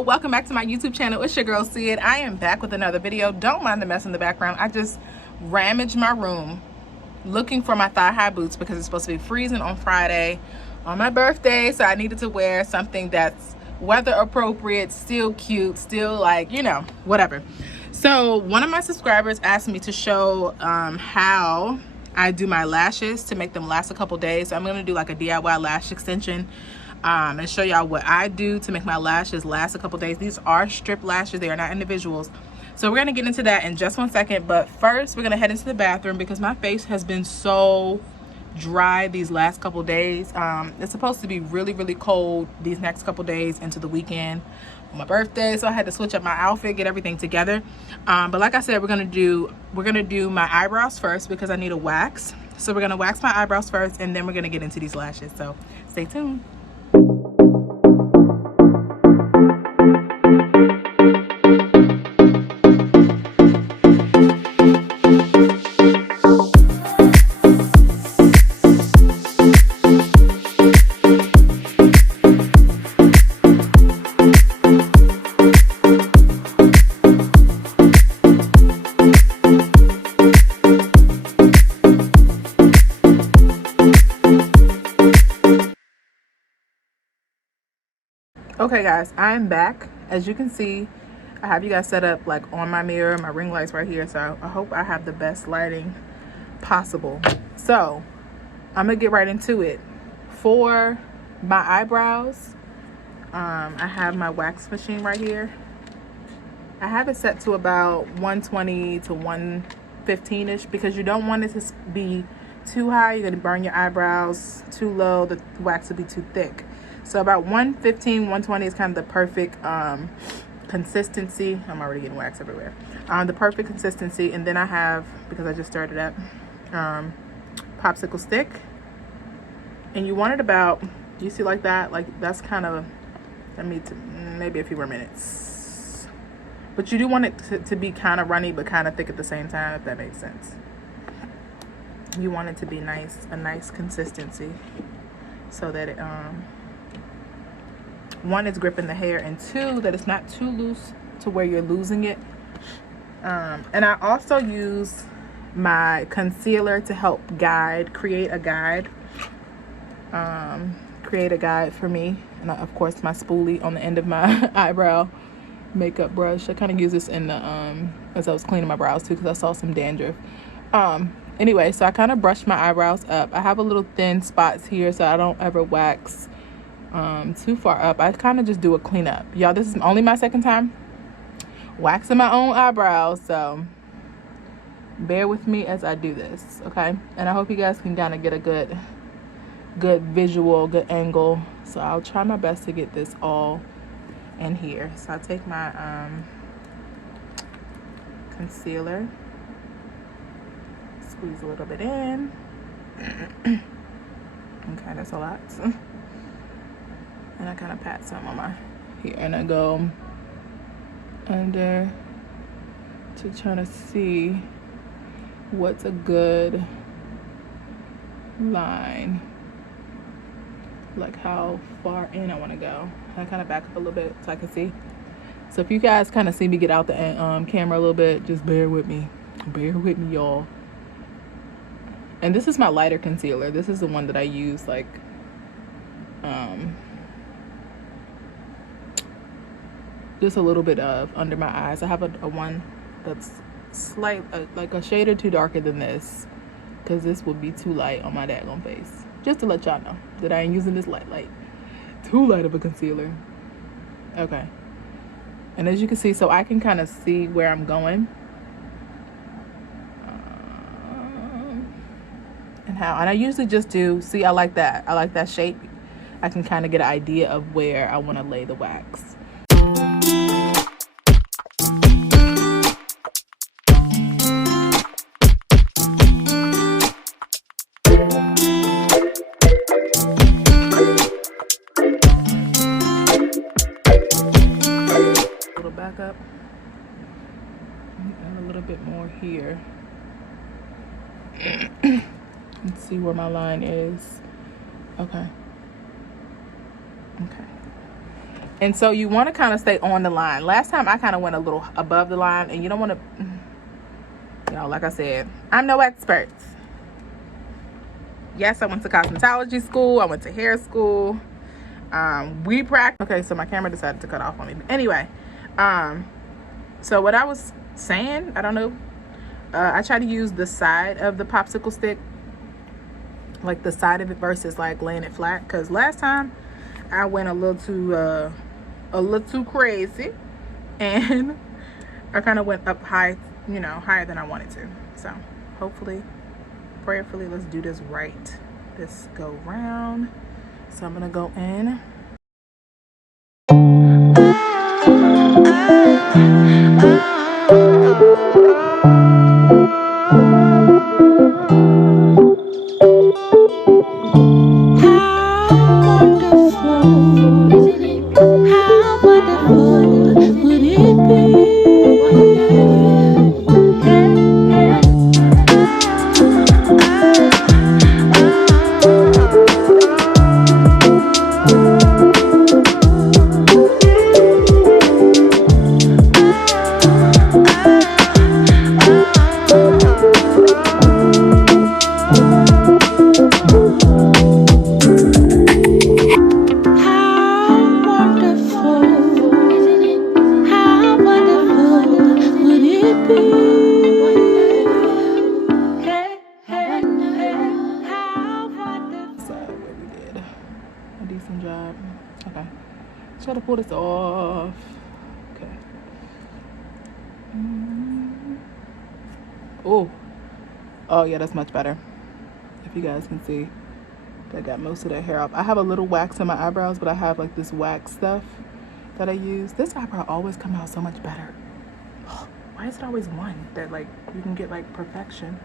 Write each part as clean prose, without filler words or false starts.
Hello, welcome back to my YouTube channel. It's your girl Sid. I am back with another video. Don't mind the mess in the background. I just rummaged my room looking for my thigh-high boots because it's supposed to be freezing on Friday on my birthday, so I needed to wear something that's weather appropriate, still cute, still like, you know, whatever. So one of my subscribers asked me to show how I do my lashes to make them last a couple days. So I'm going to do like a DIY lash extension and show y'all what I do to make my lashes last a couple days. These are strip lashes, they are not individuals. So we're gonna get into that in just 1 second, but first we're gonna head into the bathroom because my face has been so dry these last couple days. It's supposed to be really cold these next couple days into the weekend on my birthday, so I had to switch up my outfit, get everything together. But like I said, we're gonna do my eyebrows first because I need a wax. So we're gonna wax my eyebrows first and then we're gonna get into these lashes, so stay tuned. Okay guys, I'm back. As you can see, I have you guys set up like on my mirror, my ring light's right here, so I hope I have the best lighting possible. So I'm gonna get right into it. For my eyebrows, I have my wax machine right here. I have it set to about 120 to 115-ish because you don't want it to be too high. You're gonna burn your eyebrows. Too low, the wax will be too thick. So about 115, 120 is kind of the perfect consistency. I'm already getting wax everywhere. The perfect consistency. And then I have, because I just stirred it up, popsicle stick. And you want it about, you see like that? Like that's kind of, maybe a few more minutes. But you do want it to be kind of runny but kind of thick at the same time, if that makes sense. You want it to be nice, a nice consistency so that it, one, it's gripping the hair, and two, that it's not too loose to where you're losing it. And I also use my concealer to help create a guide for me. And of course my spoolie on the end of my eyebrow makeup brush. I kind of use this in the as I was cleaning my brows too because I saw some dandruff. Anyway, so I kind of brush my eyebrows up. I have a little thin spots here so I don't ever wax too far up. I kind of just do a cleanup. Y'all, this is only my second time waxing my own eyebrows, so bear with me as I do this, okay? And I hope you guys can kind of get a good visual, good angle. So I'll try my best to get this all in here. So I'll take my concealer, squeeze a little bit in. Okay, that's a lot. And I kind of pat some on my here, and I go under to try to see what's a good line, like how far in I want to go. I kind of back up a little bit so I can see. So if you guys kind of see me get out the camera a little bit, just bear with me, y'all. And this is my lighter concealer. This is the one that I use like just a little bit of under my eyes. I have a one that's like a shade or two darker than this because this would be too light on my daggone face. Just to let y'all know that I ain't using this light too light of a concealer. Okay, and as you can see, so I can kind of see where I'm going and how, and I usually just do, see, I like that shape. I can kind of get an idea of where I want to lay the wax. Back up and a little bit more here. Let's see where my line is. Okay. And so you want to kind of stay on the line. Last time I kind of went a little above the line, and you don't want to, you know, like I said, I'm no expert. Yes, I went to cosmetology school. I went to hair school. We practice. Okay, so my camera decided to cut off on me. But anyway, so what I was saying, I don't know. I try to use the side of the popsicle stick, like the side of it versus like laying it flat. Cause last time I went a little too crazy, and I kind of went up high, you know, higher than I wanted to. So hopefully, prayerfully, let's do this right this go round. So I'm gonna go in. Try to pull this off. Okay. Oh yeah, that's much better. If you guys can see, I got most of that hair off. I have a little wax in my eyebrows, but I have like this wax stuff that I use. This eyebrow always come out so much better. Why is it always one that like you can get like perfection,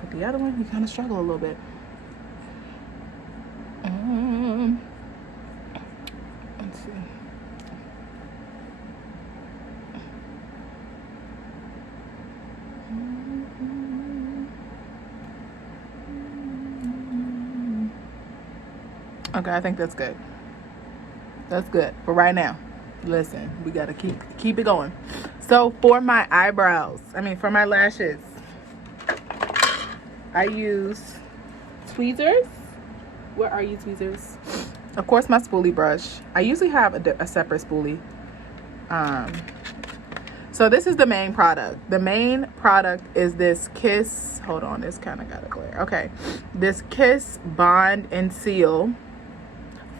but the other one you kind of struggle a little bit. Let's see. Okay, I think that's good. That's good for right now. Listen, we gotta keep it going. So for my eyebrows, for my lashes, I use tweezers. Where are you, tweezers? Of course, my spoolie brush. I usually have a separate spoolie. So this is the main product. The main product is this Kiss. Hold on, this kind of got a glare. Okay, this Kiss Bond and Seal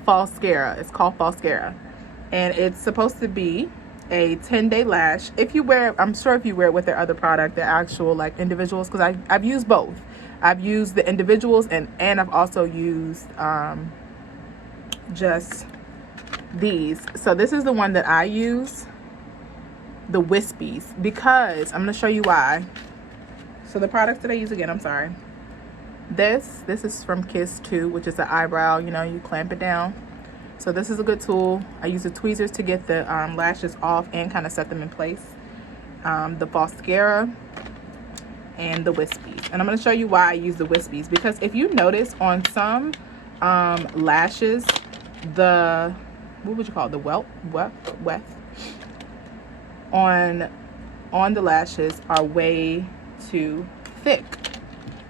Falscara. It's called Falscara, and it's supposed to be a 10-day lash. If you wear, I'm sure if you wear it with their other product, the actual like individuals, because I've used both. I've used the individuals and I've also used just these. So this is the one that I use, the wispies, because I'm going to show you why. So the products that I use, again, I'm sorry, this is from Kiss 2, which is the eyebrow, you know, you clamp it down. So this is a good tool. I use the tweezers to get the lashes off and kind of set them in place. The Falscara and the wispies. And I'm going to show you why I use the wispies, because if you notice on some lashes, the, what would you call it, the weft on the lashes are way too thick.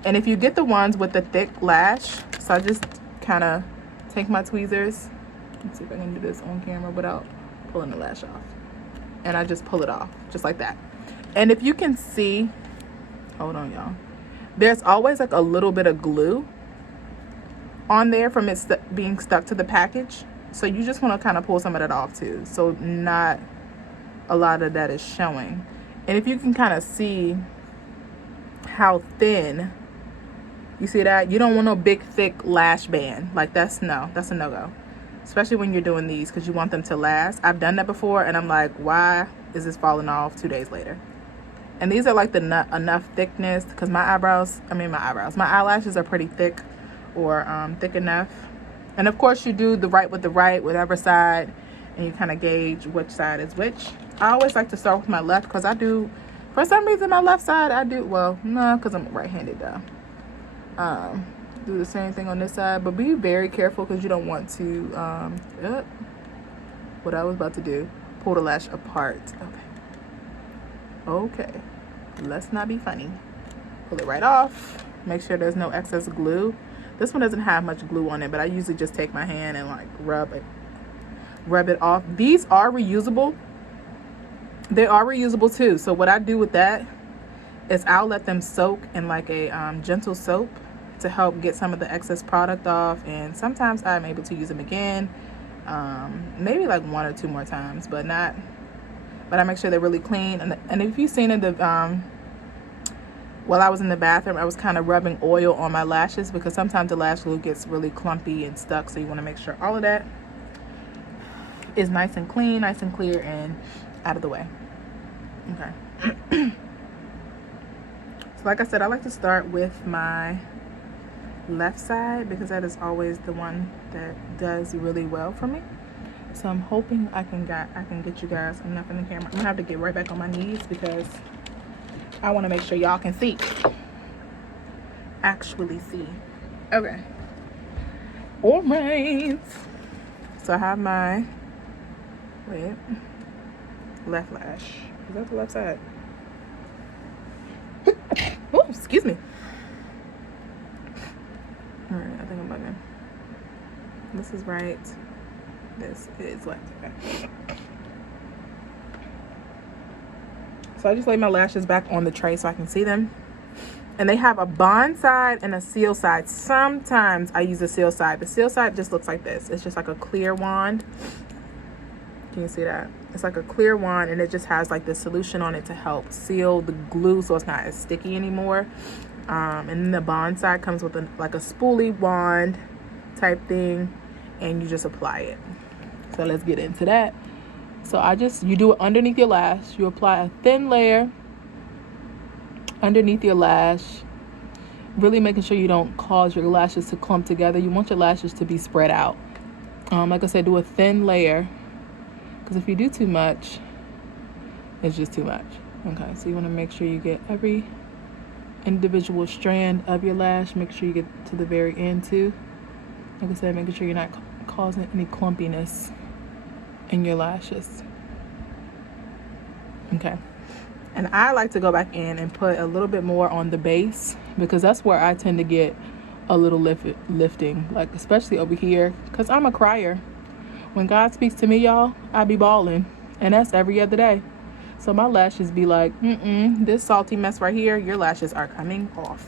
And if you get the ones with the thick lash, so I just kind of take my tweezers, let's see if I can do this on camera without pulling the lash off, and I just pull it off just like that. And if you can see, hold on y'all, there's always like a little bit of glue on there from it being stuck to the package. So you just want to kind of pull some of that off too, so not a lot of that is showing. And if you can kind of see how thin, you see that? You don't want no big thick lash band. Like that's a no-go, especially when you're doing these, because you want them to last. I've done that before and I'm like, why is this falling off 2 days later? And these are like the enough thickness, because my eyelashes are pretty thick, or thick enough. And of course you do the right with the right, whatever side, and you kind of gauge which side is which. I always like to start with my left, because I do, for some reason my left side I do, well, no, because I'm right-handed though. Do the same thing on this side, but be very careful, because you don't want to what I was about to do. Pull the lash apart. Okay, let's not be funny. Pull it right off. Make sure there's no excess glue. This one doesn't have much glue on it, but I usually just take my hand and like rub it off. These are reusable. They are reusable too. So what I do with that is I'll let them soak in like a gentle soap to help get some of the excess product off, and sometimes I'm able to use them again, maybe like 1 or 2 more times, but I make sure they're really clean. And if you've seen it, while I was in the bathroom, I was kind of rubbing oil on my lashes because sometimes the lash glue gets really clumpy and stuck, so you want to make sure all of that is nice and clean, nice and clear, and out of the way. Okay. So like I said, I like to start with my left side because that is always the one that does really well for me. So I'm hoping I can get you guys enough in the camera. I'm gonna have to get right back on my knees because I want to make sure y'all can see, actually see. Okay. All right. So I have my left lash. Is that the left side? Oh, excuse me. All right, I think I'm bugging. This is right. This is left. Okay. So I just lay my lashes back on the tray so I can see them. And they have a bond side and a seal side. Sometimes I use a seal side. The seal side just looks like this. It's just like a clear wand. Can you see that? It's like a clear wand, and it just has like the solution on it to help seal the glue so it's not as sticky anymore. And then the bond side comes with like a spoolie wand type thing, and you just apply it. So let's get into that. So you do it underneath your lash. You apply a thin layer underneath your lash, really making sure you don't cause your lashes to clump together. You want your lashes to be spread out. Like I said, do a thin layer, because if you do too much, it's just too much. Okay, so you want to make sure you get every individual strand of your lash. Make sure you get to the very end too. Like I said, making sure you're not causing any clumpiness in your lashes. Okay. And I like to go back in and put a little bit more on the base, because that's where I tend to get a little lifting, like especially over here, because I'm a crier. When God speaks to me, y'all, I be bawling, and that's every other day. So my lashes be like, this salty mess right here, your lashes are coming off.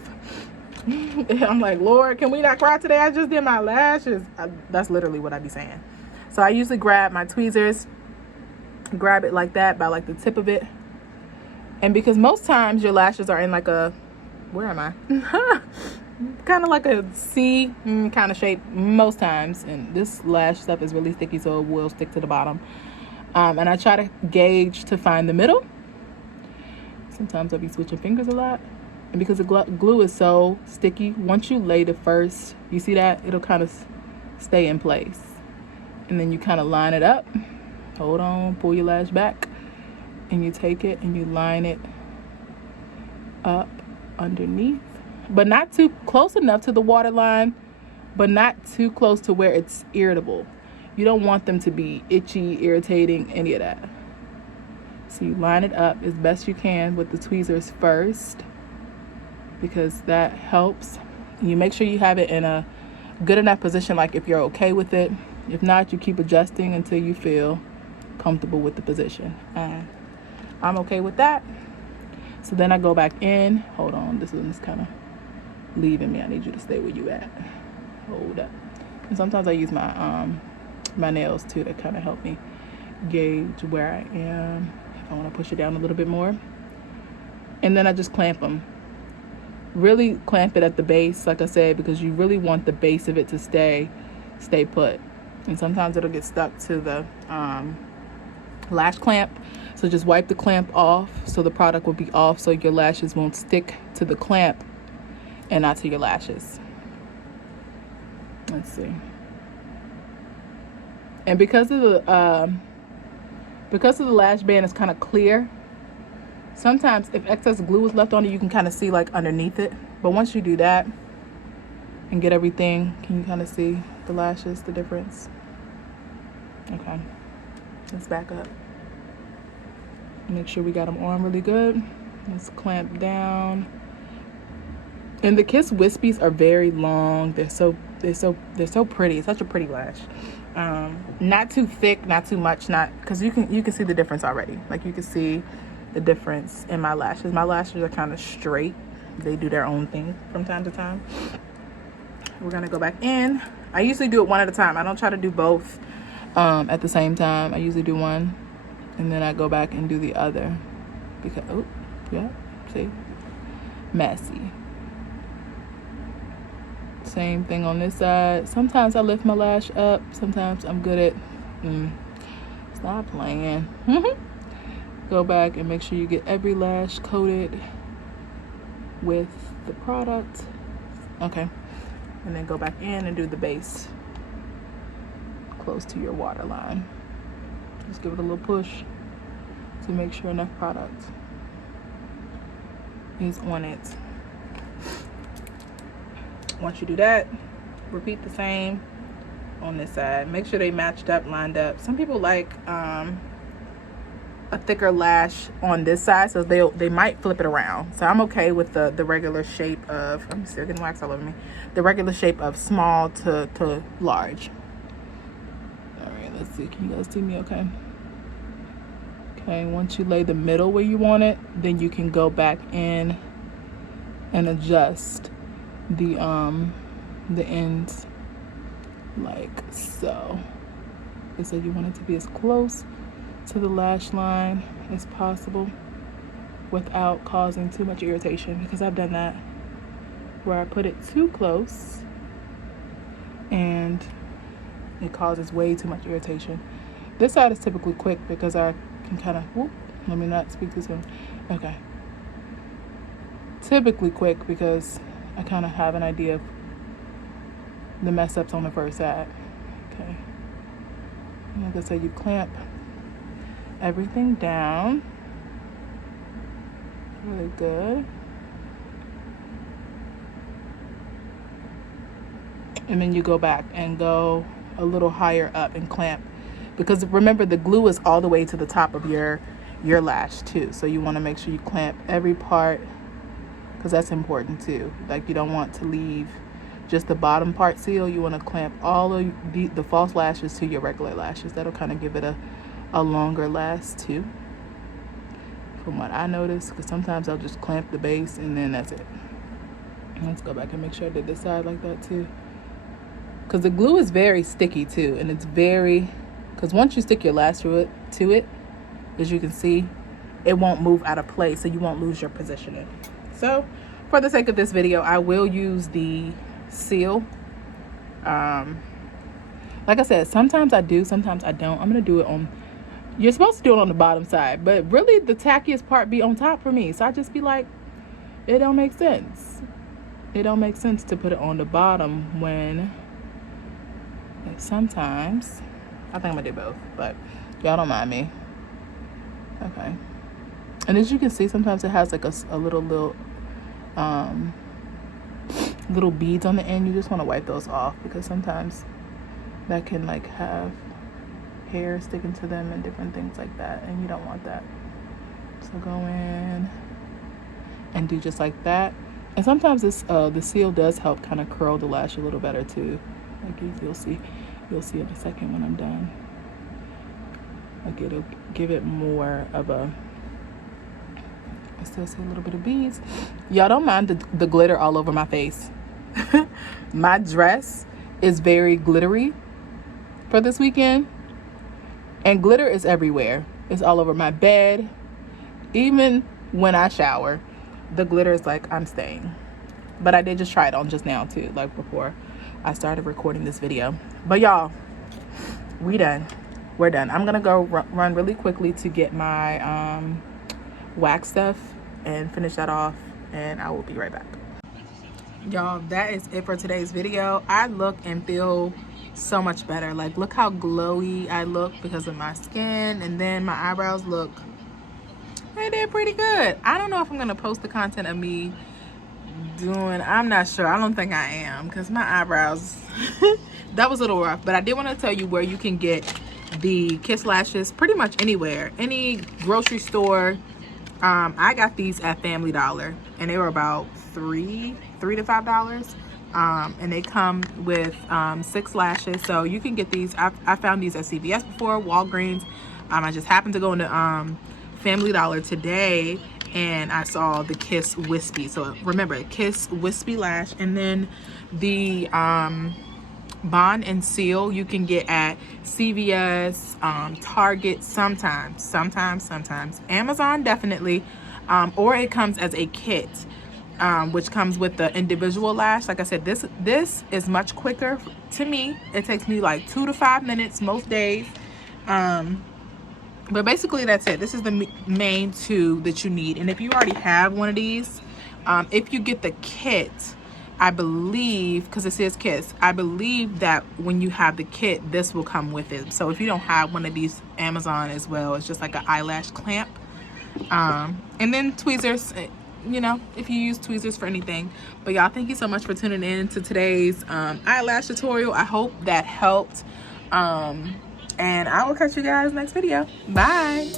I'm like, Lord, can we not cry today? I just did my lashes. That's literally what I be saying. So I usually grab my tweezers, grab it like that by like the tip of it. And because most times your lashes are in like a, where am I? Kind of like a C kind of shape most times. And this lash stuff is really sticky, so it will stick to the bottom. And I try to gauge to find the middle. Sometimes I'll be switching fingers a lot. And because the glue is so sticky, once you lay the first, you see that? It'll kind of stay in place. And then you kind of line it up. Hold on, pull your lash back. And you take it and you line it up underneath. But not too close enough to the waterline, but not too close to where it's irritable. You don't want them to be itchy, irritating, any of that. So you line it up as best you can with the tweezers first, because that helps. You make sure you have it in a good enough position, like if you're okay with it. If not, you keep adjusting until you feel comfortable with the position. And I'm okay with that. So then I go back in. Hold on, this one's kind of leaving me. I need you to stay where you at. Hold up. And sometimes I use my my nails too to kind of help me gauge where I am. If I want to push it down a little bit more. And then I just clamp them. Really clamp it at the base, like I said, because you really want the base of it to stay put. And sometimes it'll get stuck to the lash clamp. So just wipe the clamp off so the product will be off, so your lashes won't stick to the clamp and not to your lashes. Let's see. And because of the lash band is kind of clear, sometimes if excess glue is left on it, you can kind of see like underneath it. But once you do that and get everything, can you kind of see the lashes, the difference? Okay. Let's back up. Make sure we got them on really good. Let's clamp down. And the Kiss Wispies are very long. They're so pretty. It's such a pretty lash. Not too thick, not too much, not because you can see the difference already. Like you can see the difference in my lashes. My lashes are kind of straight. They do their own thing from time to time. We're gonna go back in. I usually do it one at a time. I don't try to do both at the same time. I usually do one and then I go back and do the other because oh yeah, see, messy. Same thing on this side. Sometimes I lift my lash up. Sometimes I'm good at stop playing. Go back and make sure you get every lash coated with the product. Okay, and then go back in and do the base close to your waterline. Just give it a little push to make sure enough product is on it. Once you do that, repeat the same on this side. Make sure they matched up, lined up. Some people like a thicker lash on this side, so they might flip it around. So I'm okay with the regular shape of, I'm still getting wax all over me, the regular shape of small to large. All right, let's see, can you guys see me okay? Okay, once you lay the middle where you want it, then you can go back in and adjust the ends like so. They said you want it to be as close to the lash line as possible without causing too much irritation, because I've done that where I put it too close and it causes way too much irritation. This side is typically quick because I can kind of, let me not speak too soon. Okay. Typically quick because I kind of have an idea of the mess ups on the first side. Okay. And like I said, you clamp everything down. Really good. And then you go back and go a little higher up and clamp. Because remember, the glue is all the way to the top of your lash too. So you want to make sure you clamp every part, because that's important too. Like you don't want to leave just the bottom part sealed. You want to clamp all of the false lashes to your regular lashes. That'll kind of give it a longer last too, from what I noticed, because sometimes I'll just clamp the base and then that's it. Let's go back and make sure I did this side like that too, because the glue is very sticky too, and it's very, because once you stick your lash to it, as you can see, it won't move out of place, so you won't lose your positioning. So for the sake of this video, I will use the seal. Like I said, sometimes I do, sometimes I don't. I'm gonna do it on, you're supposed to do it on the bottom side, but really the tackiest part be on top for me. So I just be like, it don't make sense. It don't make sense to put it on the bottom when, like, sometimes, I think I'm gonna do both, but y'all don't mind me. Okay. And as you can see, sometimes it has like a little beads on the end. You just want to wipe those off, because sometimes that can like have hair sticking to them and different things like that, and you don't want that. So go in and do just like that. And sometimes this the seal does help kind of curl the lash a little better too. Like you'll see in a second when I'm done. Like it'll give it more of a, I still see a little bit of beads. Y'all don't mind the glitter all over my face. My dress is very glittery for this weekend, and glitter is everywhere. It's all over my bed. Even when I shower, the glitter is like, I'm staying. But I did just try it on just now too, like before I started recording this video. But y'all, we're done. I'm gonna go run really quickly to get my wax stuff and finish that off, and I will be right back. Y'all, that is it for today's video. I look and feel so much better. Like, look how glowy I look because of my skin, and then my eyebrows look, they did pretty good. I don't know if I'm gonna post the content of me doing, I'm not sure. I don't think I am, because my eyebrows that was a little rough. But I did want to tell you where you can get the Kiss lashes pretty much anywhere, any grocery store. I got these at Family Dollar, and they were about $3 to $5. And they come with 6 lashes, so you can get these. I found these at CVS before, Walgreens. I just happened to go into Family Dollar today, and I saw the Kiss Wispy. So remember, Kiss Wispy Lash. And then the Bond and Seal you can get at CVS, Target, sometimes Amazon, definitely, or it comes as a kit, which comes with the individual lash. Like I said, this is much quicker to me. It takes me like 2 to 5 minutes most days. But basically that's it. This is the main 2 that you need. And if you already have one of these, if you get the kit, I believe, because it says Kiss, I believe that when you have the kit, this will come with it. So if you don't have one of these, Amazon as well, it's just like an eyelash clamp. And then tweezers, you know, if you use tweezers for anything. But y'all, thank you so much for tuning in to today's eyelash tutorial. I hope that helped. And I will catch you guys next video. Bye.